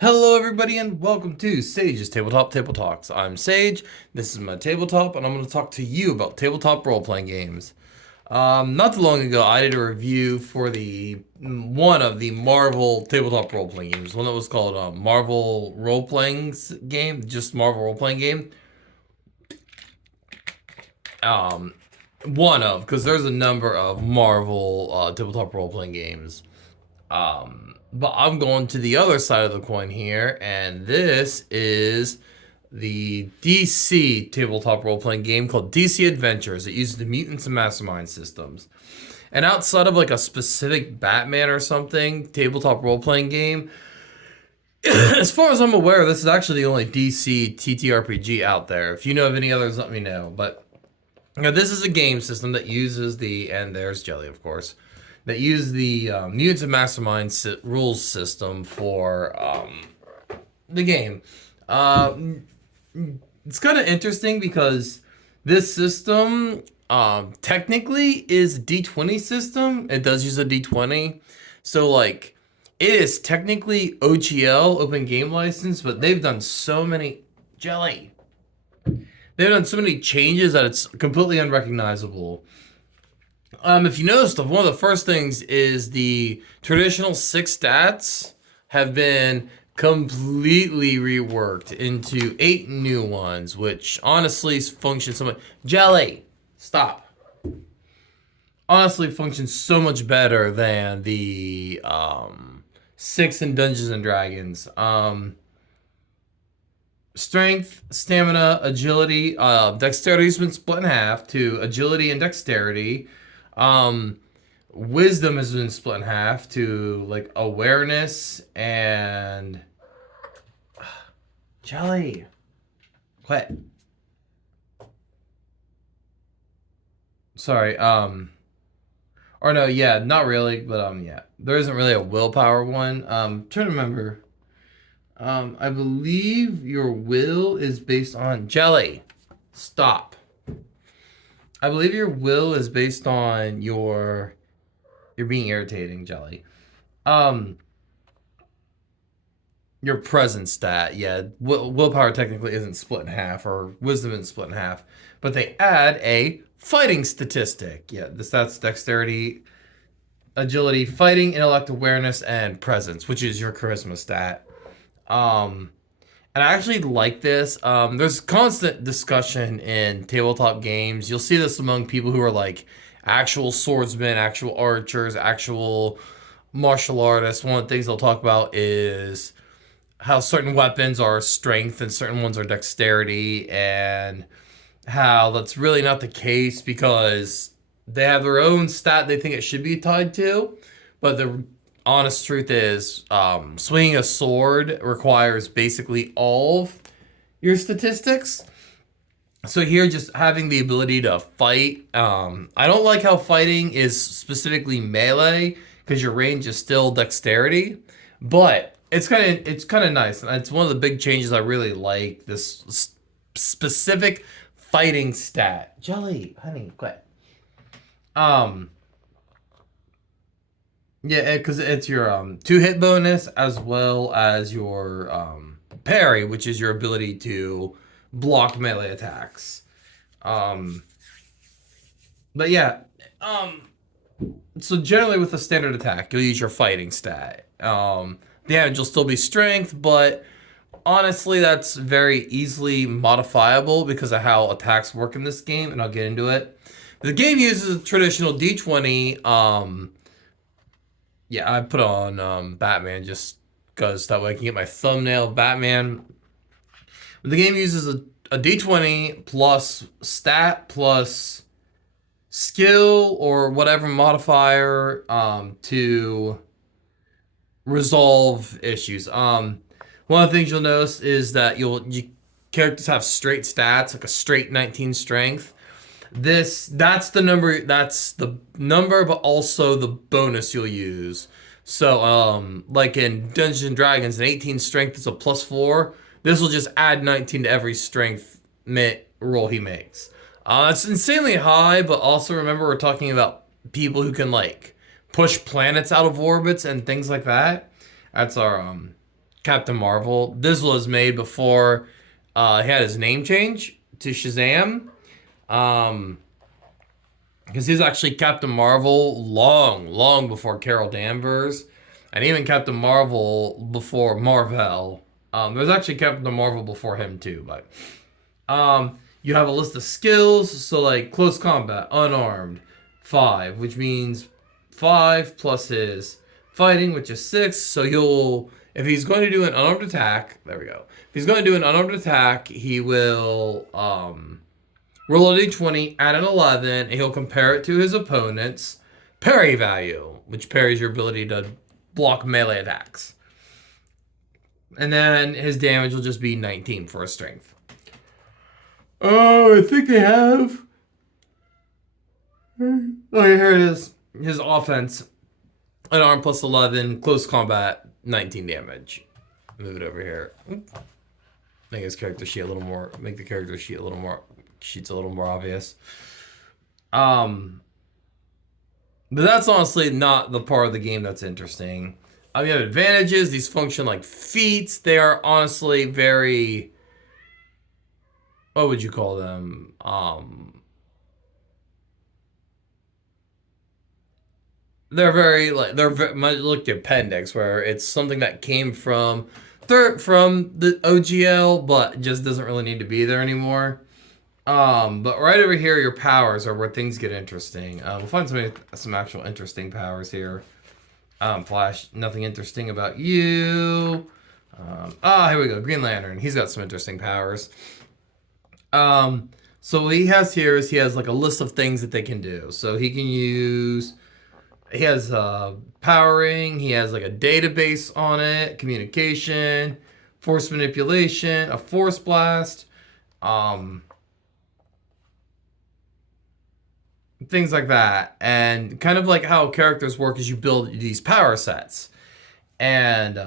Hello everybody and welcome to Sage's Tabletop Table Talks. I'm Sage, this is my tabletop, and I'm going to talk to you about tabletop role-playing games. Not too long ago, I did a review for one of the Marvel tabletop role-playing games, one that was called Marvel Role-Playing Game, just Marvel Role-Playing Game. Because there's a number of Marvel tabletop role-playing games. But I'm going to the other side of the coin here, and this is the DC tabletop role-playing game called DC Adventures. It uses the Mutants and Masterminds systems. And outside of like a specific Batman or something tabletop role-playing game, as far as I'm aware, this is actually the only DC TTRPG out there. If you know of any others, let me know. But this is a game system that uses and there's Jelly, of course, that use the Mutants and Masterminds rules system for the game. It's kind of interesting because this system technically is a D20 system. It does use a D20. So, like, it is technically OGL, Open Game License, but they've done so many... Jelly! They've done so many changes that it's completely unrecognizable. If you noticed, one of the first things is the traditional 6 stats have been completely reworked into 8 new ones, which honestly function so much. Jelly, stop. Honestly, functions so much better than the 6 in Dungeons and Dragons. Strength, stamina, agility, dexterity's been split in half to agility and dexterity. Wisdom has been split in half to like awareness and Jelly. What? Sorry. Or no, yeah, not really, but yeah, there isn't really a willpower one. Trying to remember. I believe your will is based on Jelly. Stop. I believe your will is based on you're being irritating, Jelly. Your present stat, yeah. Willpower technically isn't split in half, or wisdom isn't split in half, but they add a fighting statistic. Yeah, that's dexterity, agility, fighting, intellect, awareness, and presence, which is your charisma stat. And I actually like this. There's constant discussion in tabletop games. You'll see this among people who are like actual swordsmen, actual archers, actual martial artists. One of the things they'll talk about is how certain weapons are strength and certain ones are dexterity, and how that's really not the case because they have their own stat they think it should be tied to, but the honest truth is, swinging a sword requires basically all of your statistics. So here, just having the ability to fight. I don't like how fighting is specifically melee because your range is still dexterity, but it's kind of nice, and it's one of the big changes I really like. This specific fighting stat. Jelly, honey, quit. Yeah, because it's your 2-hit bonus as well as your parry, which is your ability to block melee attacks. But yeah, so generally with a standard attack, you'll use your fighting stat. Damage will still be strength, but honestly, that's very easily modifiable because of how attacks work in this game, and I'll get into it. The game uses a traditional D20. Yeah, I put on Batman just because that way I can get my thumbnail of Batman. The game uses a D20 plus stat plus skill or whatever modifier to resolve issues. One of the things you'll notice is that characters have straight stats, like a straight 19 strength. That's the number, but also the bonus you'll use. So like in Dungeons and Dragons, an 18 strength is a +4. This will just add 19 to every strength roll he makes. It's insanely high, but also remember we're talking about people who can like push planets out of orbits and things like that. That's our Captain Marvel. This was made before he had his name change to Shazam. Um, because he's actually Captain Marvel long before Carol Danvers, and even Captain Marvel before Marvel. There's actually Captain Marvel before him too, but you have a list of skills. So like close combat, unarmed, 5, which means 5 plus his fighting, which is 6. So he'll if he's going to do an unarmed attack, there we go. If he's going to do an unarmed attack, he will roll a d20, add an 11, and he'll compare it to his opponent's parry value, which parries your ability to block melee attacks. And then his damage will just be 19 for his strength. Oh, I think they have. Oh, yeah, here it is. His offense, an arm plus 11, close combat, 19 damage. Move it over here. Make his character sheet a little more. Make the character sheet a little more. Sheet's a little more obvious. But that's honestly not the part of the game that's interesting. You have advantages. These function like feats. They are honestly very. What would you call them? They're very like they're very much like the appendix, where it's something that came from the OGL, but just doesn't really need to be there anymore. But right over here, your powers are where things get interesting. We'll find some actual interesting powers here. Flash, nothing interesting about you. Here we go. Green Lantern. He's got some interesting powers. So what he has here is he has like a list of things that they can do. So he can use. He has powering. He has like a database on it, communication, force manipulation, a force blast. Things like that, and kind of like how characters work is you build these power sets, and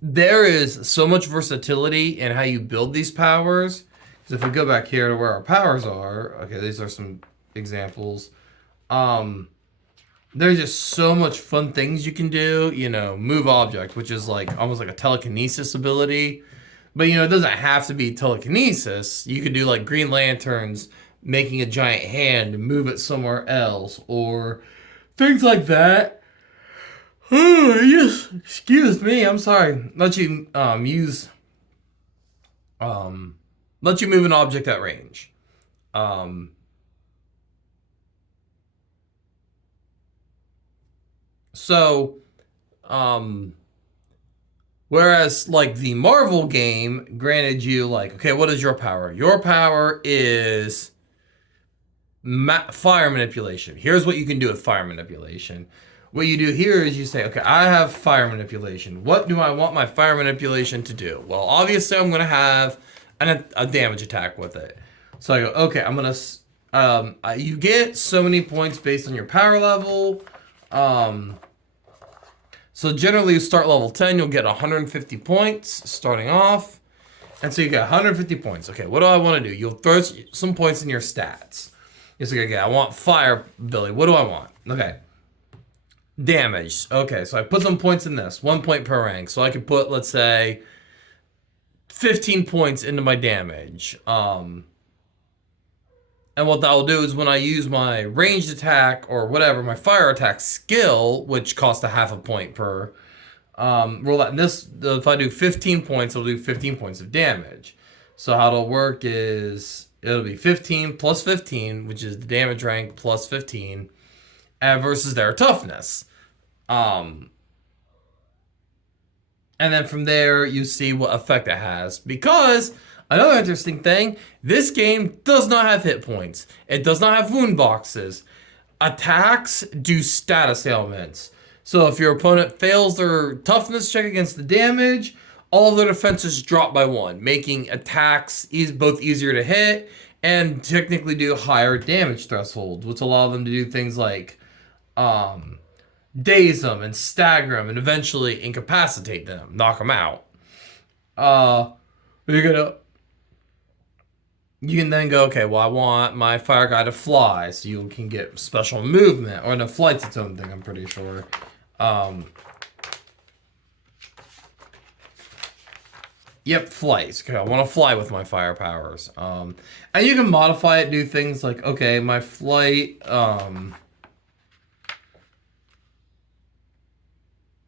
there is so much versatility in how you build these powers. Because if we go back here to where our powers are, okay, these are some examples. There's just so much fun things you can do. Move object, which is like almost like a telekinesis ability. But, it doesn't have to be telekinesis. You could do like Green Lanterns making a giant hand and move it somewhere else, or things like that. Oh, yes. Excuse me. I'm sorry. Let you let you move an object at range. So, whereas, like, the Marvel game granted you, like, okay, what is your power? Your power is fire manipulation. Here's what you can do with fire manipulation. What you do here is you say, okay, I have fire manipulation. What do I want my fire manipulation to do? Well, obviously, I'm going to have a damage attack with it. So I go, okay, I'm going to... you get so many points based on your power level. So generally, you start level 10, you'll get 150 points starting off. And so you get 150 points. Okay, what do I want to do? You'll throw some points in your stats. You're like, okay, I want fire ability. What do I want? Okay. Damage. Okay, so I put some points in this. 1 point per rank. So I could put, let's say, 15 points into my damage. And what that'll do is when I use my ranged attack or whatever, my fire attack skill, which costs a half a point per, roll that. And this, if I do 15 points, it'll do 15 points of damage. So how it'll work is it'll be 15 plus 15, which is the damage rank plus 15, versus their toughness. And then from there, you see what effect it has. Because another interesting thing, this game does not have hit points. It does not have wound boxes. Attacks do status ailments. So if your opponent fails their toughness check against the damage, all of their defenses drop by 1, making attacks both easier to hit and technically do higher damage thresholds, which allow them to do things like daze them and stagger them and eventually incapacitate them, knock them out. You're gonna You can then go, okay, well, I want my fire guy to fly, so you can get special movement. Or no, flight's its own thing, I'm pretty sure. Um, yep, flights. Okay, I want to fly with my fire powers. And you can modify it, do things like, okay, my flight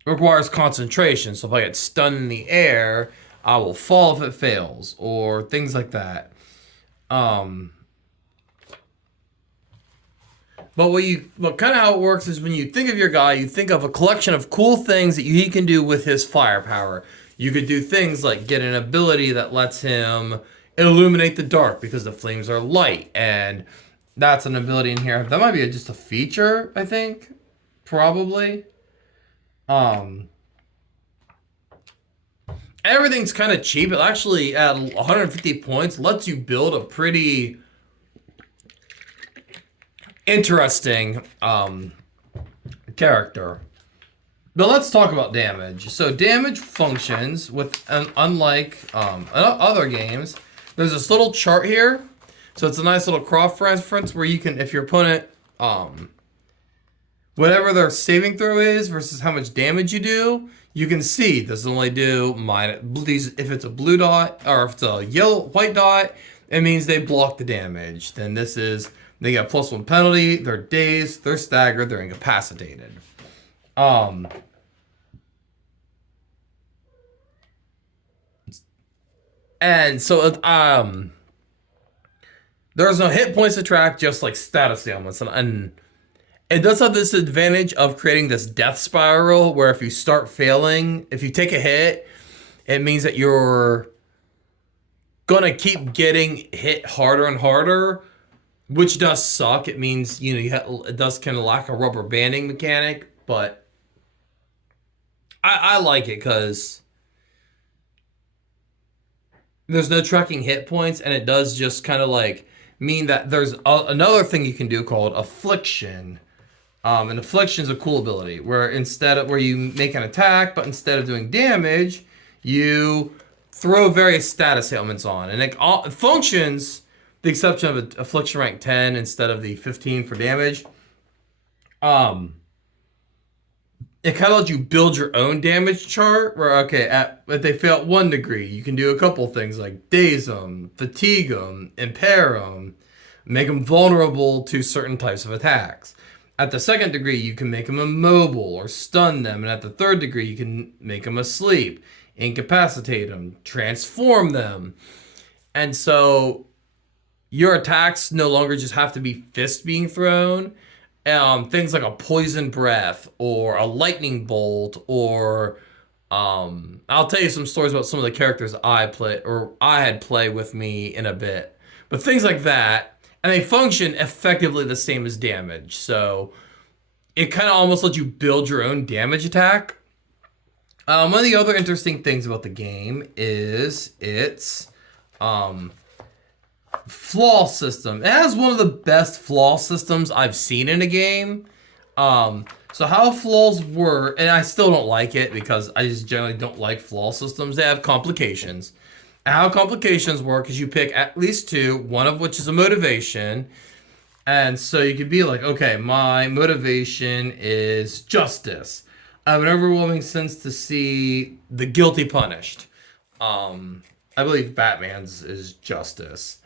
requires concentration, so if I get stunned in the air, I will fall if it fails, or things like that. Um, But what kind of how it works is when you think of your guy, you think of a collection of cool things that he can do with his firepower. You could do things like get an ability that lets him illuminate the dark because the flames are light, and that's an ability in here. That might be just a feature, I think, probably. Um, Everything's kind of cheap. It actually at 150 points lets you build a pretty interesting character. But let's talk about damage. So damage functions with, unlike other games, there's this little chart here. So it's a nice little cross reference where you can, if your opponent, whatever their saving throw is versus how much damage you do, you can see this only do these. If it's a blue dot or if it's a white dot, it means they block the damage. Then this is they get +1 penalty. They're dazed. They're staggered. They're incapacitated. Um, and so there's no hit points to track, just like status ailments, and it does have this advantage of creating this death spiral where if you start failing, if you take a hit, it means that you're gonna keep getting hit harder and harder, which does suck. It means it does kind of lack a rubber banding mechanic, but I like it because there's no tracking hit points, and it does just kind of like mean that there's another thing you can do called affliction. And affliction is a cool ability where where you make an attack, but instead of doing damage, you throw various status ailments on, and it functions. The exception of affliction rank 10 instead of the 15 for damage. Um, it kind of lets you build your own damage chart where, okay, if they fail at 1 degree, you can do a couple things like daze them, fatigue them, impair them, make them vulnerable to certain types of attacks. At the 2nd degree, you can make them immobile or stun them. And at the 3rd degree, you can make them asleep, incapacitate them, transform them. And so your attacks no longer just have to be fists being thrown. Things like a poison breath or a lightning bolt, or I'll tell you some stories about some of the characters I had play with me in a bit. But things like that, and they function effectively the same as damage. So it kind of almost lets you build your own damage attack. One of the other interesting things about the game is its flaw system. It has one of the best flaw systems I've seen in a game. So how flaws work, and I still don't like it because I just generally don't like flaw systems. They have complications. And how complications work is you pick at least 2, one of which is a motivation. And so you could be like, okay, my motivation is justice. I have an overwhelming sense to see the guilty punished. I believe Batman's is justice.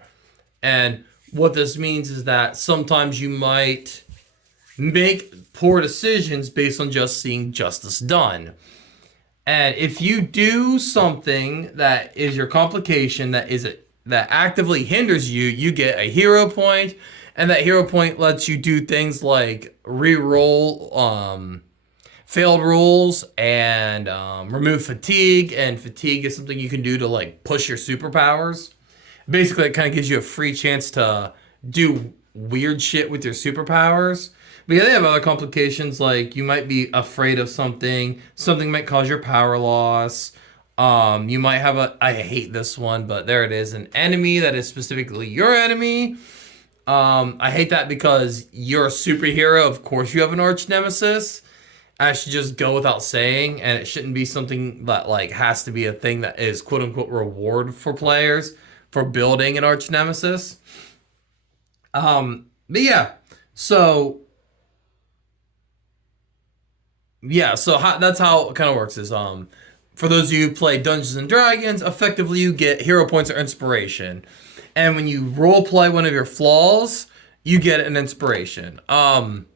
And what this means is that sometimes you might make poor decisions based on just seeing justice done. And if you do something that is your complication, that actively hinders you, you get a hero point, and that hero point lets you do things like re-roll failed rules and remove fatigue. And fatigue is something you can do to like push your superpowers. Basically, it kind of gives you a free chance to do weird shit with your superpowers. But yeah, they have other complications, like you might be afraid of something. Something might cause your power loss. You might have I hate this one, but there it is, an enemy that is specifically your enemy. I hate that because you're a superhero. Of course, you have an arch nemesis. I should just go without saying, and it shouldn't be something that like has to be a thing that is quote unquote reward for players. for building an arch nemesis. But yeah, so that's how it kind of works. Is for those of you who play Dungeons and Dragons, effectively you get hero points or inspiration, and when you role play one of your flaws, you get an inspiration. And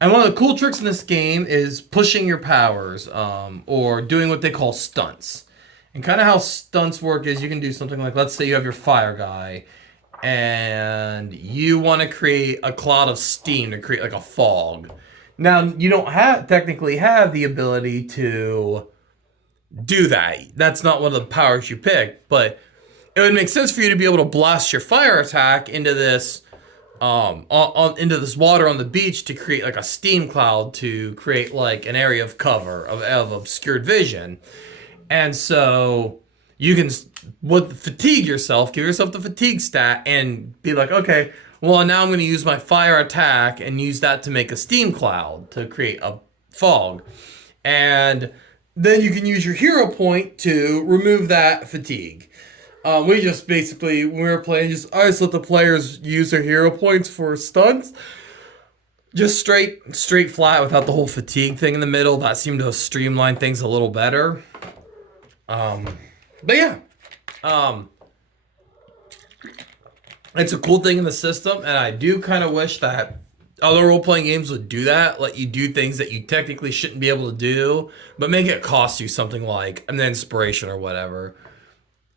one of the cool tricks in this game is pushing your powers, or doing what they call stunts. And kind of how stunts work is you can do something like, let's say you have your fire guy, and you want to create a cloud of steam to create like a fog. Now you don't technically have the ability to do that. That's not one of the powers you pick, but it would make sense for you to be able to blast your fire attack into this into this water on the beach to create like a steam cloud to create like an area of cover of obscured vision. And so you can fatigue yourself, give yourself the fatigue stat, and be like, okay, well now I'm going to use my fire attack and use that to make a steam cloud to create a fog. And then you can use your hero point to remove that fatigue. We just basically, when we were playing, I just let the players use their hero points for stunts. Just straight flat without the whole fatigue thing in the middle. That seemed to streamline things a little better. But yeah. It's a cool thing in the system, and I do kind of wish that other role-playing games would do that, let you do things that you technically shouldn't be able to do, but make it cost you something like an inspiration or whatever.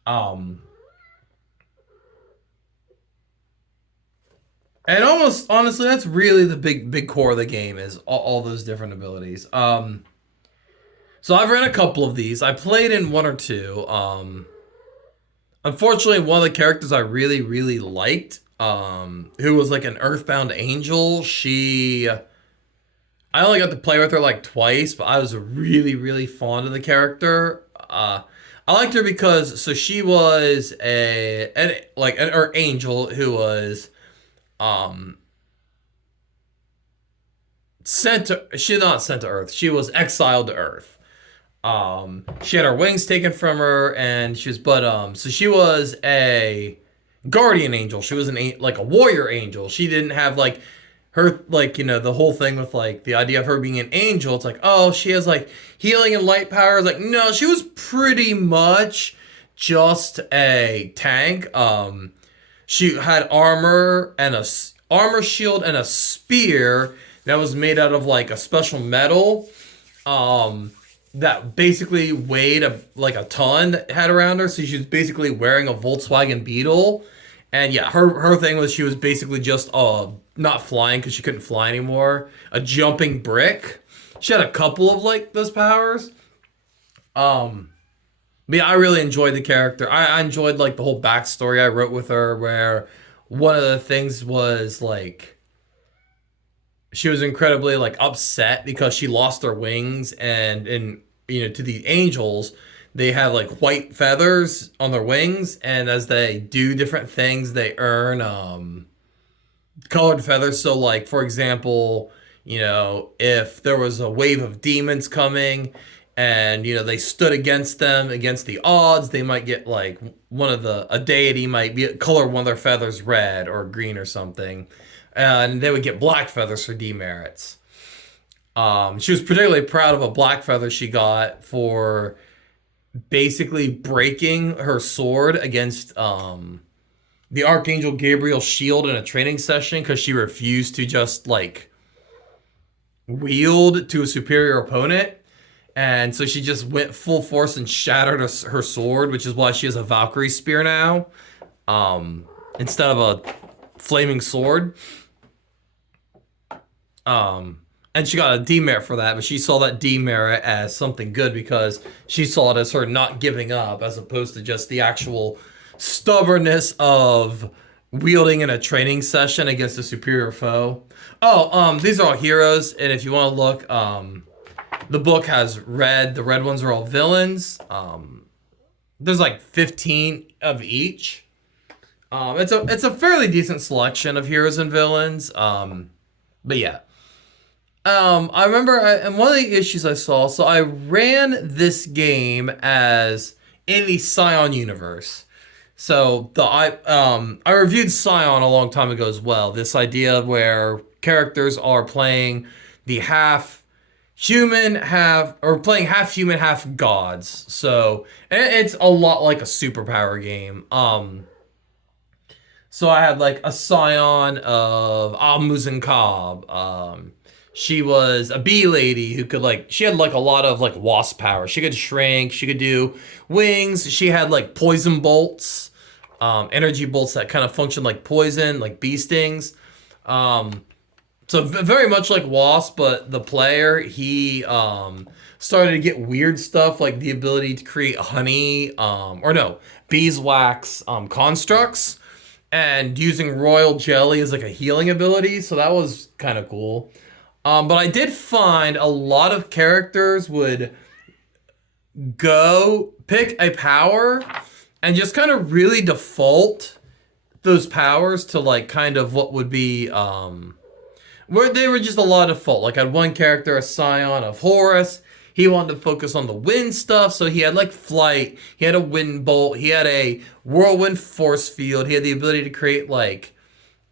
And almost honestly, that's really the big core of the game is all those different abilities. So I've ran a couple of these. I played in one or two. Unfortunately, one of the characters I really liked, who was like an Earthbound angel, I only got to play with her like twice, but I was really fond of the character. I liked her because she was an angel who was not sent to Earth. She was exiled to Earth. She had her wings taken from her, and she was a guardian angel. She was like a warrior angel. She didn't have like her, like, the whole thing with like the idea of her being an angel. It's like, oh, she has like healing and light powers. Like, no, she was pretty much just a tank. She had armor shield and a spear that was made out of like a special metal. That basically weighed like a ton that had around her. So she was basically wearing a Volkswagen Beetle. And yeah, her thing was she was basically just not flying because she couldn't fly anymore. A jumping brick. She had a couple of like those powers. But yeah, I really enjoyed the character. I enjoyed like the whole backstory I wrote with her, where one of the things was like she was incredibly like upset because she lost her wings, and to the angels they have like white feathers on their wings, and as they do different things they earn colored feathers. So like, for example, if there was a wave of demons coming and they stood against the odds, they might get like a deity might color one of their feathers red or green or something, and they would get black feathers for demerits. She was particularly proud of a black feather she got for basically breaking her sword against the Archangel Gabriel's shield in a training session, because she refused to just like wield to a superior opponent. And so she just went full force and shattered her sword, which is why she has a Valkyrie spear now, instead of a flaming sword. And she got a demerit for that, but she saw that demerit as something good because she saw it as her not giving up, as opposed to just the actual stubbornness of wielding in a training session against a superior foe. These are all heroes, and if you want to look, the book has red. The red ones are all villains. There's like 15 of each. It's a fairly decent selection of heroes and villains. But yeah. I remember, and one of the issues I saw, so I ran this game as in the Scion universe. So I reviewed Scion a long time ago as well. This idea where characters are playing the half human, half or playing half human, half gods. So it's a lot like a superpower game. So I had like a scion of Almuzan Cobb. She was a bee lady who could like she had like a lot of like wasp power. She could shrink, she could do wings, she had like poison bolts, energy bolts that kind of function like poison, like bee stings. Um, so very much like Wasp, but the player he started to get weird stuff like the ability to create honey, or no, beeswax constructs, and using royal jelly as like a healing ability. So that was kind of cool. But I did find a lot of characters would go pick a power and just kind of really default those powers to like kind of what would be where they were just a lot of fault. Like I had one character, a scion of Horus. He wanted to focus on the wind stuff, so he had like flight. He had a wind bolt. He had a whirlwind force field. He had the ability to create like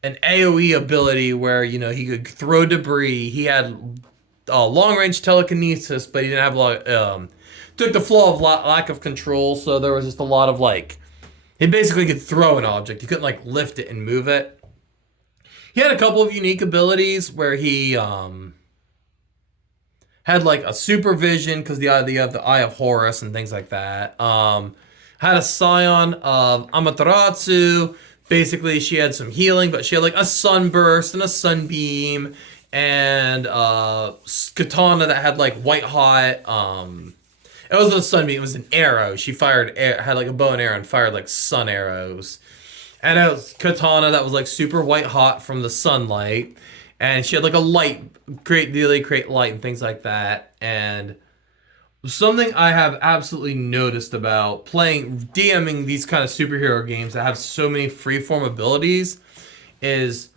an AOE ability where he could throw debris. He had long range telekinesis, but he didn't have a lot. Took the flaw of lack of control, so there was just a lot of like. He basically could throw an object. He couldn't like lift it and move it. He had a couple of unique abilities where he had like a supervision because the idea of the Eye of Horus and things like that. Had a scion of Amaterasu. Basically, she had some healing, but she had like a sunburst and a sunbeam and katana that had like white hot. It wasn't a sunbeam; it was an arrow. She had like a bow and arrow and fired like sun arrows. And it was katana that was like super white hot from the sunlight, and she had like a light, create light and things like that. And something I have absolutely noticed about playing DMing these kind of superhero games that have so many freeform abilities is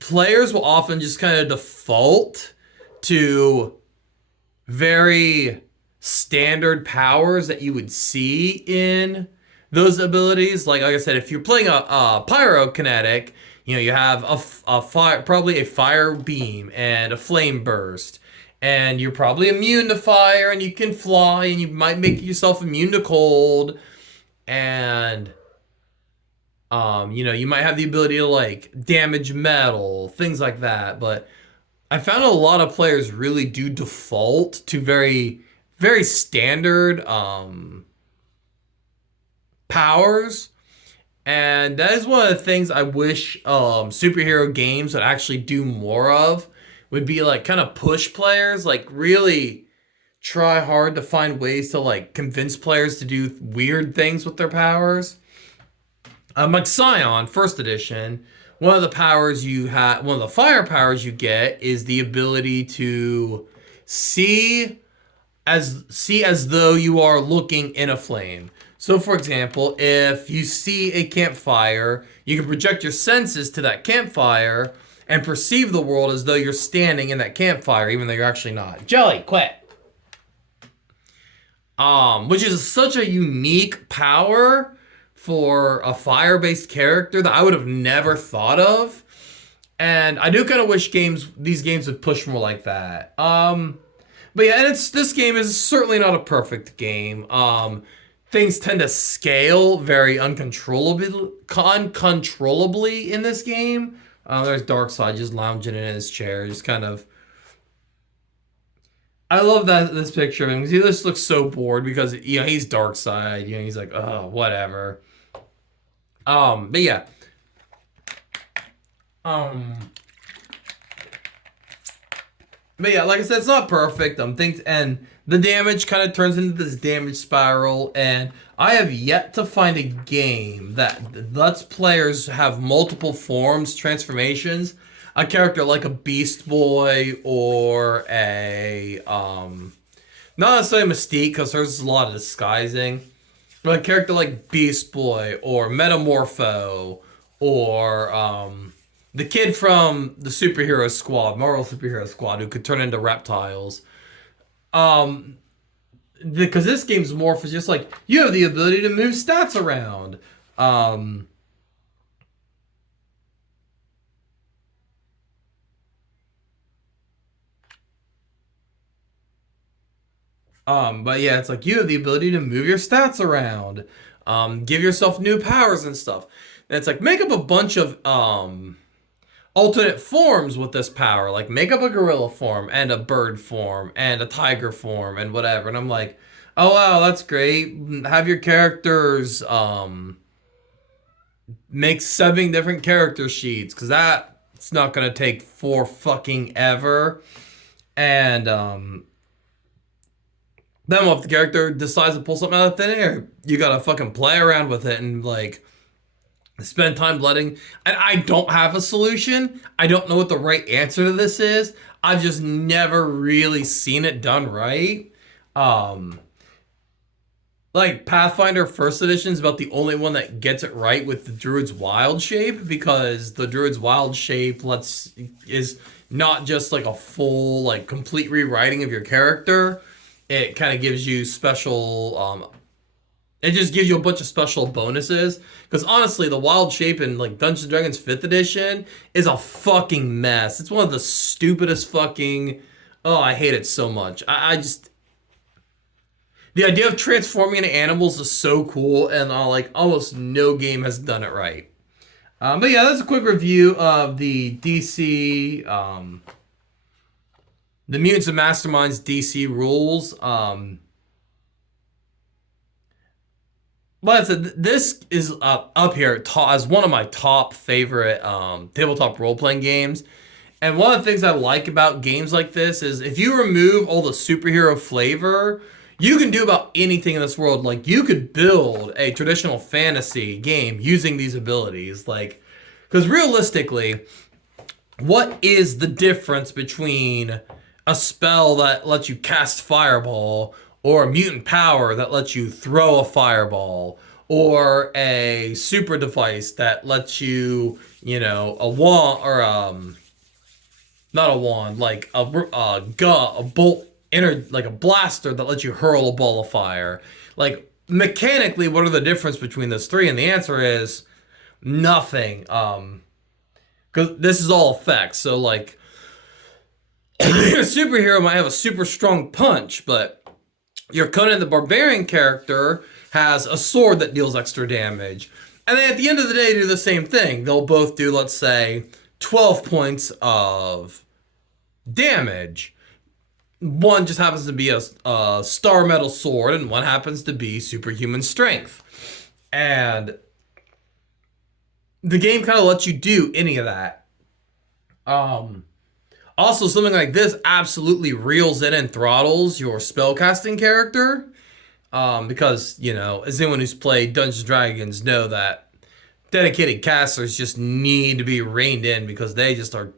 players will often just kind of default to very standard powers that you would see in those abilities. Like I said, if you're playing a pyrokinetic, you have a fire, probably a fire beam and a flame burst, and you're probably immune to fire, and you can fly, and you might make yourself immune to cold, and you might have the ability to like damage metal, things like that. But I found a lot of players really do default to very, very standard powers, and that is one of the things I wish superhero games would actually do more of. Would be like kind of push players, like really try hard to find ways to like convince players to do weird things with their powers. Like Scion, first edition, one of the powers you have, one of the fire powers you get is the ability to see see as though you are looking in a flame. So for example, if you see a campfire, you can project your senses to that campfire and perceive the world as though you're standing in that campfire, even though you're actually not. Jelly, quit. Which is such a unique power for a fire-based character that I would have never thought of. And I do kind of wish these games would push more like that. But yeah, and this game is certainly not a perfect game. Things tend to scale very uncontrollably in this game. There's Darkseid just lounging in his chair, just kind of. I love this picture of him because he just looks so bored because he's Darkseid. He's like, oh, whatever. But yeah. Um, but yeah, like I said, it's not perfect. Things and the damage kind of turns into this damage spiral, and I have yet to find a game that lets players have multiple forms, transformations. A character like a Beast Boy or a not necessarily Mystique because there's a lot of disguising, but a character like Beast Boy or Metamorpho or the kid from the superhero squad, Marvel superhero squad, who could turn into reptiles. Because this game's morph is just like you have the ability to move stats around. Um, but yeah, it's like you have the ability to move your stats around, give yourself new powers and stuff. And it's like make up a bunch of alternate forms with this power. Like make up a gorilla form and a bird form and a tiger form and whatever. And I'm like, oh wow, that's great. Have your characters make 7 different character sheets because that's not gonna take four fucking ever. And then if the character decides to pull something out of thin air, you gotta fucking play around with it and like spend time letting. And I don't have a solution. I don't know what the right answer to this is. I've just never really seen it done right. Um, like Pathfinder First Edition is about the only one that gets it right with the Druid's Wild Shape because the Druid's Wild Shape is not just like a full like complete rewriting of your character. It kind of gives you special it just gives you a bunch of special bonuses. Because honestly, the Wild Shape in like Dungeons and Dragons 5th edition is a fucking mess. It's one of the stupidest fucking. Oh, I hate it so much. I just the idea of transforming into animals is so cool, and like almost no game has done it right. But yeah, that's a quick review of the DC, the Mutants and Masterminds DC rules. But I said, this is up here as one of my top favorite tabletop role playing games. And one of the things I like about games like this is if you remove all the superhero flavor, you can do about anything in this world. Like you could build a traditional fantasy game using these abilities. Like, because realistically, what is the difference between a spell that lets you cast fireball or a mutant power that lets you throw a fireball or a super device that lets you, a wand or not a wand, like a gun, a bolt, like a blaster that lets you hurl a ball of fire. Like mechanically, what are the difference between those three? And the answer is nothing. Because this is all effects. So like, your superhero might have a super strong punch, but your Conan the Barbarian character has a sword that deals extra damage. And then at the end of the day, do the same thing. They'll both do, let's say, 12 points of damage. One just happens to be a star metal sword, and one happens to be superhuman strength. And the game kind of lets you do any of that. Also, something like this absolutely reels in and throttles your spellcasting character. Because, as anyone who's played Dungeons and Dragons know that dedicated casters just need to be reined in because they just are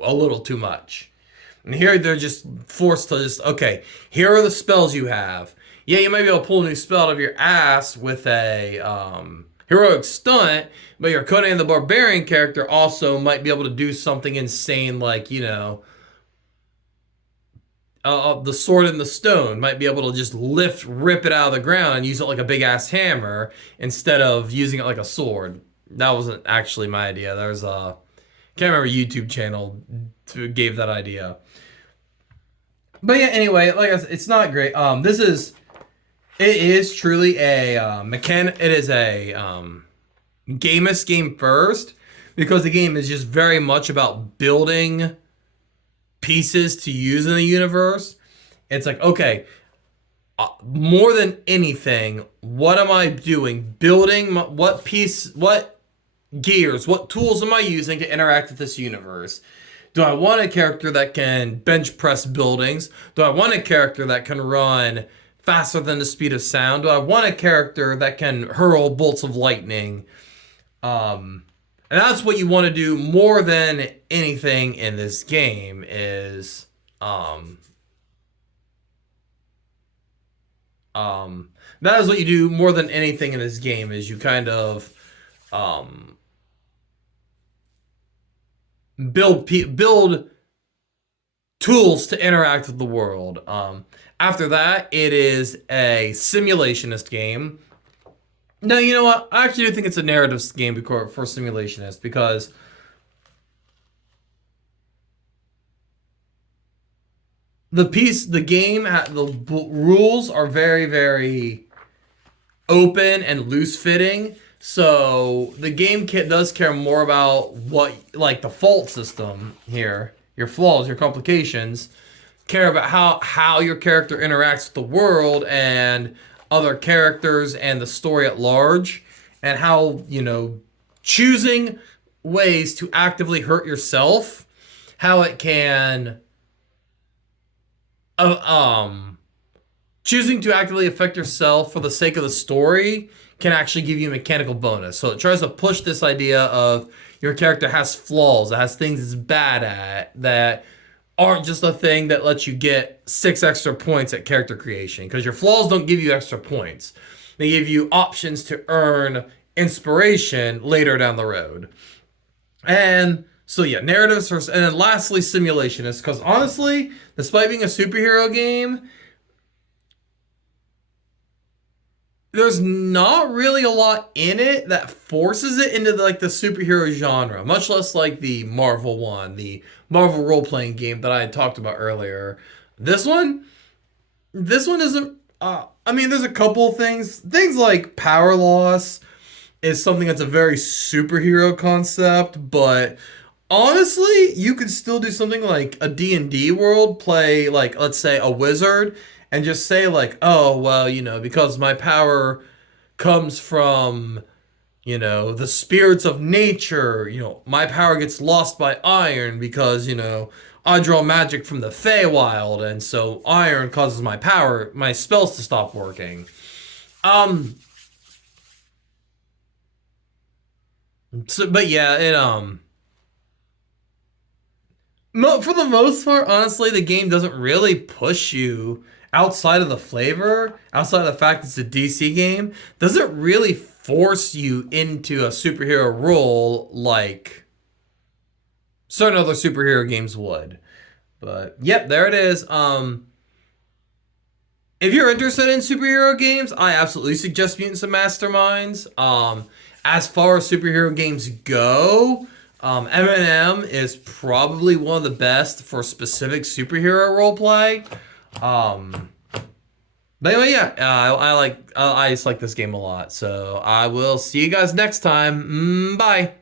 a little too much. And here they're just forced to just, okay, here are the spells you have. Yeah, you might be able to pull a new spell out of your ass with a heroic stunt, but your Conan the Barbarian character also might be able to do something insane like, the sword in the stone might be able to just rip it out of the ground and use it like a big ass hammer instead of using it like a sword. That wasn't actually my idea. There's a can't remember YouTube channel gave that idea. But yeah, anyway, like I said, it's not great. It is truly a It is a gamist game first because the game is just very much about building pieces to use in the universe. It's like, okay, more than anything, what am I doing? Building what gears, what tools am I using to interact with this universe? Do I want a character that can bench press buildings? Do I want a character that can run faster than the speed of sound? Do I want a character that can hurl bolts of lightning? And that's what you want to do more than anything in this game is that is what you do more than anything in this game is you kind of build tools to interact with the world. After that, it is a simulationist game No, you know what? I actually do think it's a narrative game for simulationists because the game, rules are very, very open and loose fitting. So the game does care more about what, like the fault system here, your flaws, your complications, care about how your character interacts with the world and other characters and the story at large, and how, choosing ways to actively hurt yourself, how it can uh, um choosing to actively affect yourself for the sake of the story can actually give you a mechanical bonus. So it tries to push this idea of your character has flaws, it has things it's bad at that aren't just a thing that lets you get 6 extra points at character creation. Because your flaws don't give you extra points. They give you options to earn inspiration later down the road. And so yeah, narratives first, and then lastly, simulationists. Because honestly, despite being a superhero game, there's not really a lot in it that forces it into like the superhero genre, much less like the Marvel one, the Marvel role-playing game that I had talked about earlier. This one, this one isn't. I mean, there's a couple things like power loss is something that's a very superhero concept, but honestly, you could still do something like a D&D world, play like, let's say, a wizard, and just say like, oh, well, because my power comes from, the spirits of nature, my power gets lost by iron because, I draw magic from the Feywild, and so iron causes my spells to stop working. Um, but yeah, for the most part, honestly, the game doesn't really push you outside of the flavor, outside of the fact it's a DC game, doesn't really force you into a superhero role like certain other superhero games would. But yep, there it is. If you're interested in superhero games, I absolutely suggest Mutants and Masterminds. As far as superhero games go, M&M is probably one of the best for specific superhero roleplay. Um, but anyway, yeah, I just like this game a lot. So I will see you guys next time. Bye.